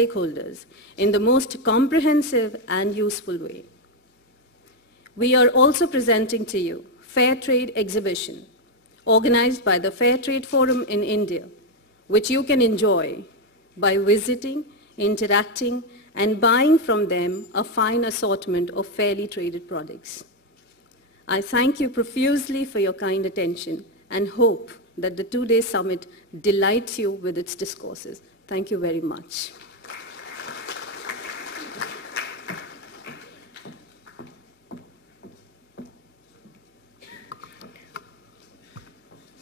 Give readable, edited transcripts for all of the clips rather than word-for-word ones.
stakeholders in the most comprehensive and useful way. We are also presenting to you Fair Trade Exhibition, organized by the Fair Trade Forum in India, which you can enjoy by visiting, interacting, and buying from them a fine assortment of fairly traded products. I thank you profusely for your kind attention and hope that the two-day summit delights you with its discourses. Thank you very much.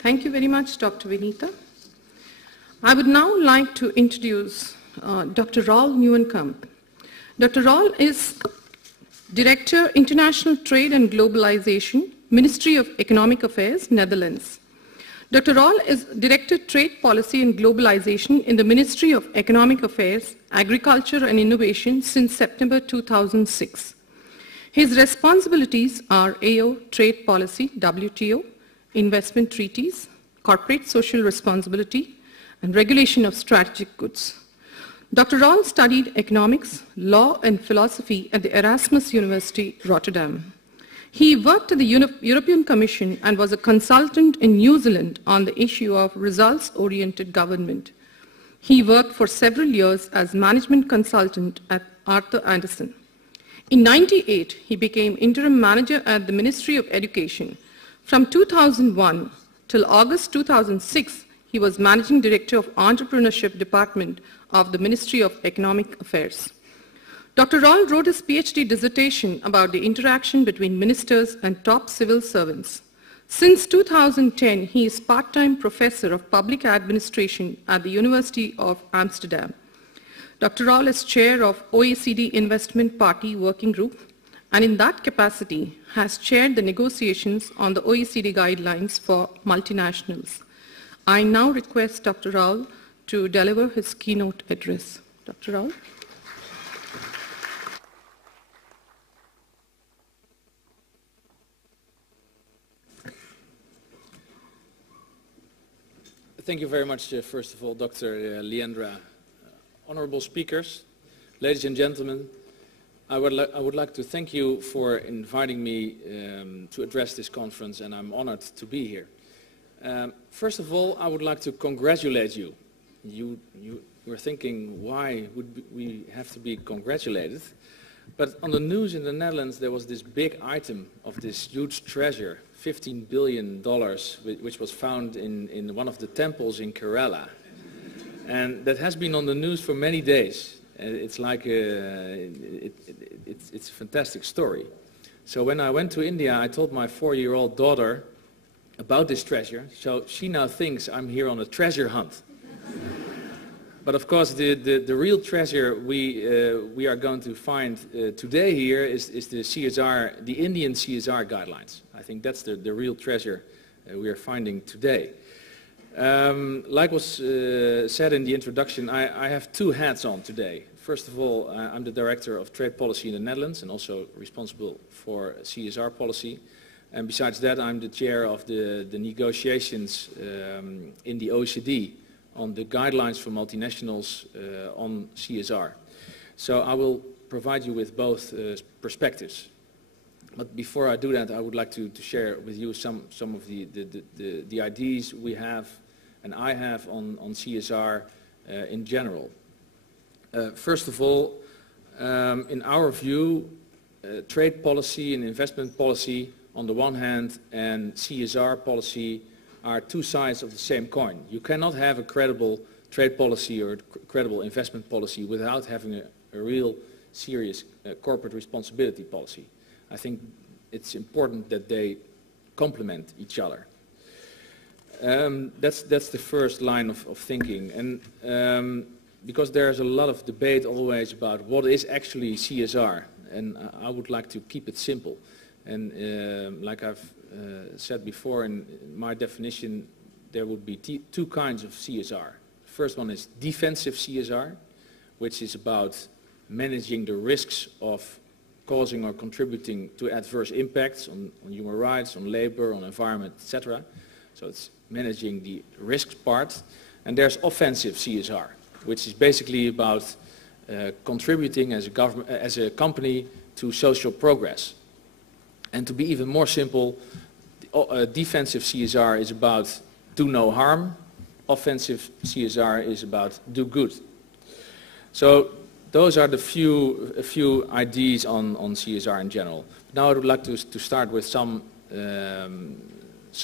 Thank you very much, Dr. Vinita. I would now like to introduce Dr. Raul Nieuwenkamp. Dr. Raul is Director, International Trade and Globalization, Ministry of Economic Affairs, Netherlands. Dr. Raul is Director, Trade Policy and Globalization in the Ministry of Economic Affairs, Agriculture and Innovation since September 2006. His responsibilities are AO, Trade Policy, WTO, investment treaties, corporate social responsibility, and regulation of strategic goods. Dr. Raul studied economics, law, and philosophy at the Erasmus University, Rotterdam. He worked at the European Commission and was a consultant in New Zealand on the issue of results-oriented government. He worked for several years as management consultant at Arthur Andersen. In 1998, he became interim manager at the Ministry of Education. From 2001 till August 2006, he was Managing Director of Entrepreneurship Department of the Ministry of Economic Affairs. Dr. Raul wrote his PhD dissertation about the interaction between ministers and top civil servants. Since 2010, he is part-time professor of public administration at the University of Amsterdam. Dr. Raul is chair of OECD Investment Party Working Group, and in that capacity has chaired the negotiations on the OECD Guidelines for multinationals. I now request Dr. Raul to deliver his keynote address. Dr. Raul. Thank you very much, first of all, Dr. Leandra. Honorable speakers, ladies and gentlemen, I would like to thank you for inviting me to address this conference, and I'm honored to be here. First of all, I would like to congratulate you. You were thinking, why would we have to be congratulated? But on the news in the Netherlands, there was this big item of this huge treasure, $15 billion, which was found in one of the temples in Kerala. And that has been on the news for many days. It's like it's a fantastic story. So when I went to India, I told my 4-year-old daughter about this treasure. So she now thinks I'm here on a treasure hunt. But of course, the real treasure we are going to find today here is the CSR, the Indian CSR guidelines. I think that's the real treasure we are finding today. Like was said in the introduction, I have two hats on today. First of all, I'm the Director of Trade Policy in the Netherlands and also responsible for CSR policy. And besides that, I'm the chair of the negotiations in the OECD on the guidelines for multinationals on CSR. So I will provide you with both perspectives. But before I do that, I would like to share with you some of the ideas we have and I have on CSR in general. First of all, in our view, trade policy and investment policy on the one hand and CSR policy are two sides of the same coin. You cannot have a credible trade policy or a credible investment policy without having a real serious corporate responsibility policy. I think it's important that they complement each other. That's the first line of thinking. And because there's a lot of debate always about what is actually CSR, and I would like to keep it simple. And like I've said before, in my definition, there would be two kinds of CSR. The first one is defensive CSR, which is about managing the risks of causing or contributing to adverse impacts on human rights, on labor, on environment, etc. So it's managing the risks part. And there's offensive CSR, which is basically about contributing as a company to social progress. And to be even more simple, defensive CSR is about do no harm, offensive CSR is about do good. So those are a few ideas on CSR in general. Now I would like to start with some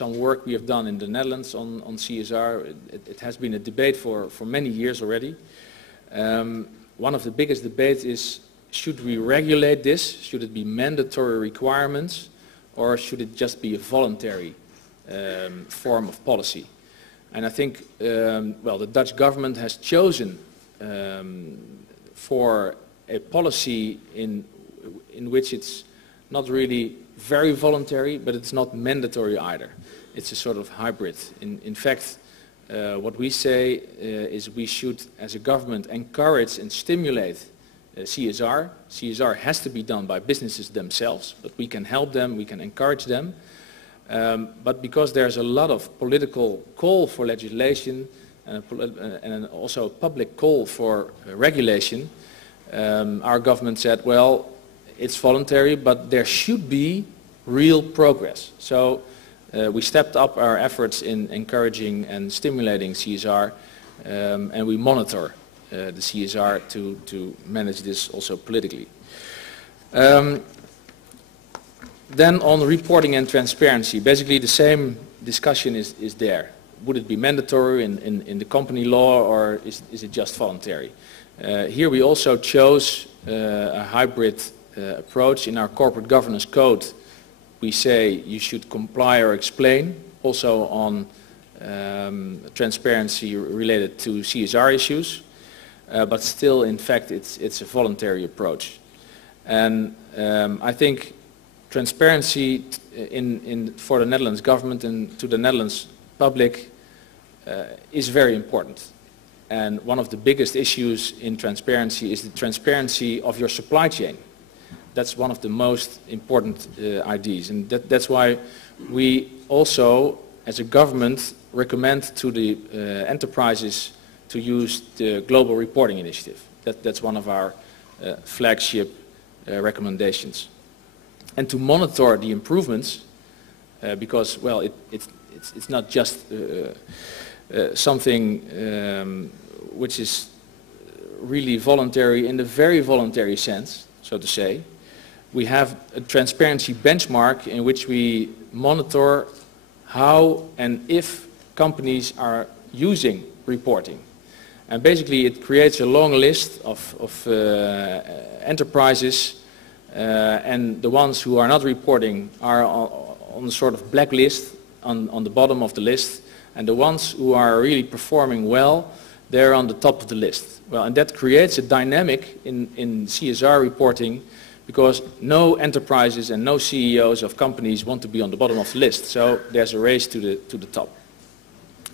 work we have done in the Netherlands on CSR. It has been a debate for many years already. One of the biggest debates is, should we regulate this? Should it be mandatory requirements, or should it just be a voluntary form of policy? And I think, well, the Dutch government has chosen for a policy in which it's not really very voluntary, but it's not mandatory either. It's a sort of hybrid. In fact, what we say is we should, as a government, encourage and stimulate CSR. CSR has to be done by businesses themselves, but we can help them, we can encourage them. But because there's a lot of political call for legislation and also a public call for regulation, our government said, well, it's voluntary, but there should be real progress. So we stepped up our efforts in encouraging and stimulating CSR, and we monitor the CSR to manage this also politically. Then on reporting and transparency, basically the same discussion is there. Would it be mandatory in the company law, or is it just voluntary? Here we also chose a hybrid approach. In our corporate governance code, we say you should comply or explain, also on transparency related to CSR issues, but still, in fact, it's a voluntary approach. And I think transparency for the Netherlands government and to the Netherlands public is very important. And one of the biggest issues in transparency is the transparency of your supply chain. That's one of the most important ideas. And that's why we also, as a government, recommend to the enterprises to use the Global Reporting Initiative. That's one of our flagship recommendations. And to monitor the improvements, because, well, it's not just something which is really voluntary in the very voluntary sense, so to say. We have a transparency benchmark in which we monitor how and if companies are using reporting. And basically it creates a long list of enterprises, and the ones who are not reporting are on a sort of blacklist on the bottom of the list, and the ones who are really performing well, they're on the top of the list. Well, and that creates a dynamic in CSR reporting, because no enterprises and no CEOs of companies want to be on the bottom of the list. So there's a race to the top.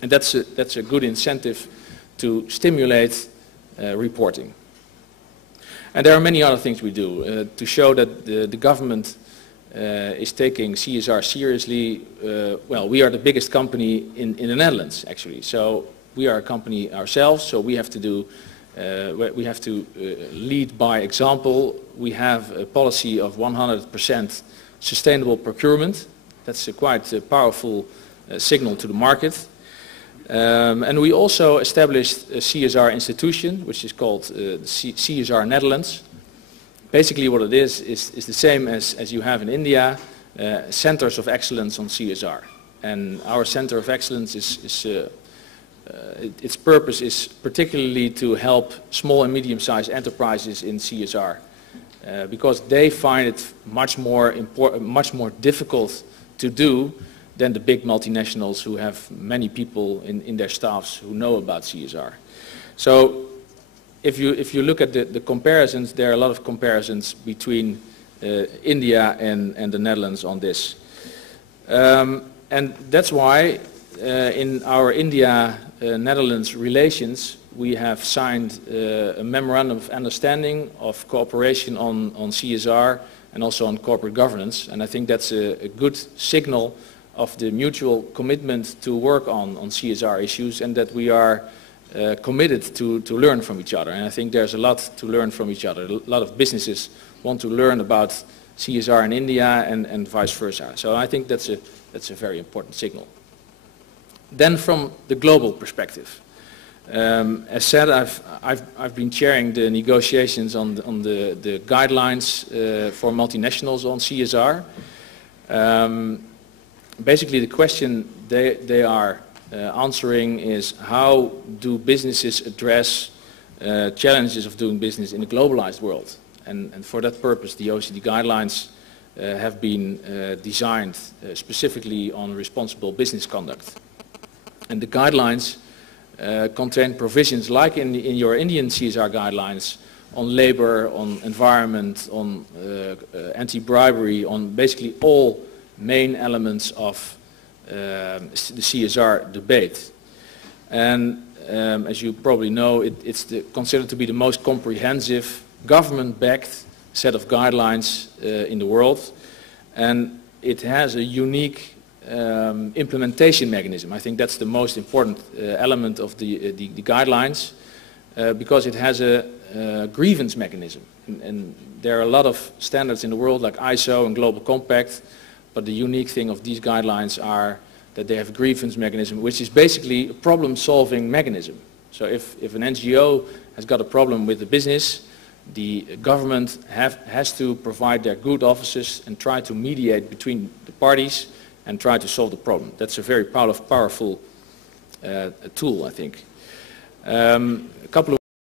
And that's a good incentive to stimulate reporting. And there are many other things we do to show that the government is taking CSR seriously. Well, we are the biggest company in the Netherlands, actually. So we are a company ourselves, so we have to do we have to lead by example. We have a policy of 100% sustainable procurement. That's a quite powerful signal to the market. And we also established a CSR institution, which is called CSR Netherlands. Basically what it is the same as you have in India, centers of excellence on CSR. And our center of excellence its purpose is particularly to help small and medium-sized enterprises in CSR, because they find it much more difficult to do than the big multinationals who have many people in their staffs who know about CSR. So if you look at the comparisons, there are a lot of comparisons between India and the Netherlands on this. And that's why in our India-Netherlands relations, we have signed a memorandum of understanding of cooperation on CSR and also on corporate governance. And I think that's a good signal of the mutual commitment to work on CSR issues, and that we are committed to learn from each other. And I think there's a lot to learn from each other. A lot of businesses want to learn about CSR in India and vice versa. So I think that's a very important signal. Then from the global perspective. As said, I've been chairing the negotiations on the guidelines for multinationals on CSR. Basically the question they are answering is how do businesses address challenges of doing business in a globalized world. And for that purpose the OECD guidelines have been designed specifically on responsible business conduct. And the guidelines contain provisions like in your Indian CSR guidelines on labor, on environment, on anti-bribery, on basically all main elements of the CSR debate. And as you probably know, it's considered to be the most comprehensive government-backed set of guidelines in the world, and it has a unique implementation mechanism. I think that's the most important element of the guidelines, because it has a grievance mechanism. And there are a lot of standards in the world like ISO and Global Compact, but the unique thing of these guidelines are that they have a grievance mechanism, which is basically a problem-solving mechanism. So if an NGO has got a problem with the business, the government has to provide their good offices and try to mediate between the parties and try to solve the problem. That's a very powerful tool, I think. A couple of